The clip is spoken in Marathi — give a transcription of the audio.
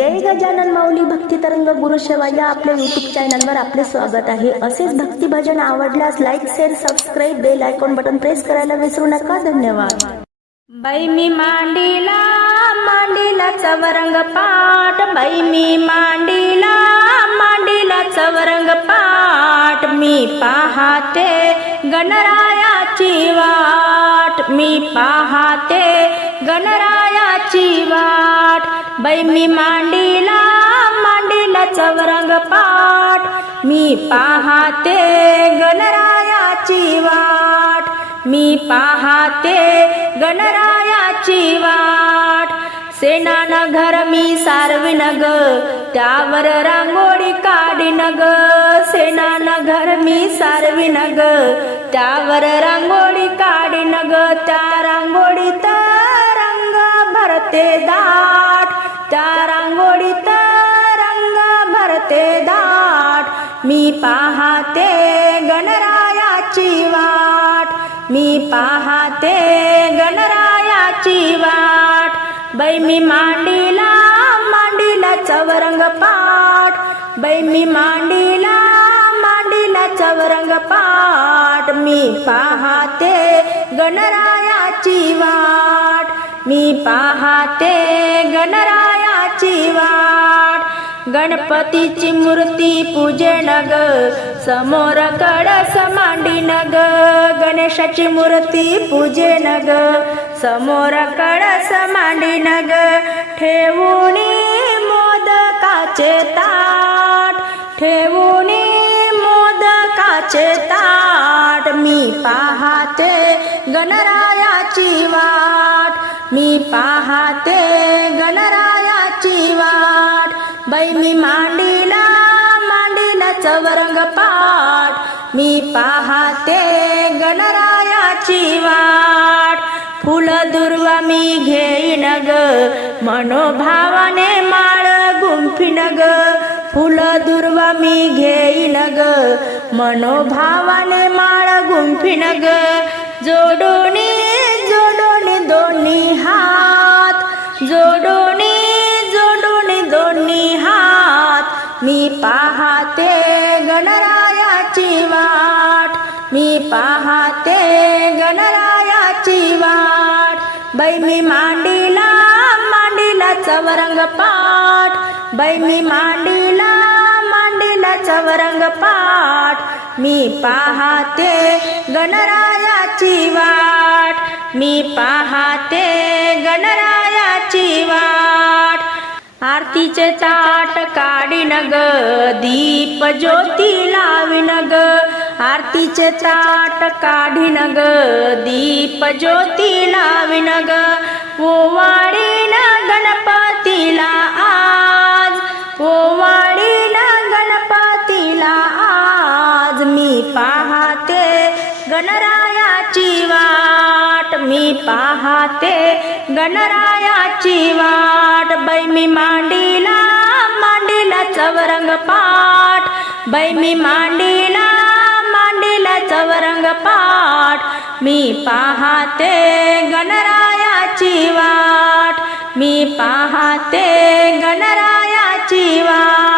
जय गजानन माऊली भक्ती तरंग गुरुसेवा या आपल्या युट्यूब चॅनलवर आपले स्वागत आहे. असेच भक्ती भजन आवडल्यास like share subscribe bell icon button press करायला विसरू नका. धन्यवाद. बाई मी मांडीला मांडीला चवरंग पाट बाई मी मांडीला मांडीला चवरंग पाट मी पाहते गणरायाची वाट. मी पाहते गणरायाची वाट. बाई मी मांडीला मांडीला चवरंग पाठ. मी पाहते गणरायाची वाट. मी पाहते गणरायाची वाट. सेनान घर मी सारविन ग त्यावर रांगोळी काढीन ग. सेनान घर मी सारविन ग त्यावर रांगोळी काढीन ग. त्या रांगोळीत रंग भरते दा त्या रांगोळीत रंग भरते दाट. मी पाहते गणरायाची वाट. मी पाहते गणरायाची वाट. बाई मी मांडीला मांडीला चवरंग पाट बाई मी मांडीला मांडीला चवरंग पाट मी पाहते गणरायाची वाट. मी पाहते गणरायाची वाट. गणपतीची मूर्ती पूजे नग. समोर कडस मांडी नग. गणेशाची मूर्ती पूजे नग. समोर कडस मांडी नग. ठेवून मोदकाचे ताट. ठेवूनी मोदकाचे ताट. मी पाहते गणरायाची वाट. मी पाहते गणरा मी मांडीला मांडीला चवरंग पाठ. मी पाहते गणरायाची वाट. फुल दुर्वा मी घेईन ग मनोभावाने माळ गुंफीन ग. फुल दुर्वा मी घेईन ग मनोभावाने माळ गुंफीन ग. जोडोनी मी पाहते गणरायाची वाट. मी पाहते गणरायाची वाट. बाई मी मांडीला मांडीला चवरंग पाठ बाई मी मांडीला मांडीला चवरंग पाठ मी पाहते गणरायाची वाट. मी पाहते गणरायाची आरतीचे ताट काढीन ग दीप ज्योती लावीन ग. आरतीचे ताट काढीन ग दीप ज्योती लावीन ग. ओवाळीन गणपतीला आज ओवाळीन गणपतीला आज. मी पाहते गणरायाची वा मी पाहते गणरायाची वाट. बै मी मांडीला मांडीला चवरंग पाठ. बै मी मांडीला मांडीला चवरंग पाठ. मी पाहते गणरायाची वाट. मी पाहते गणरायाची वाट.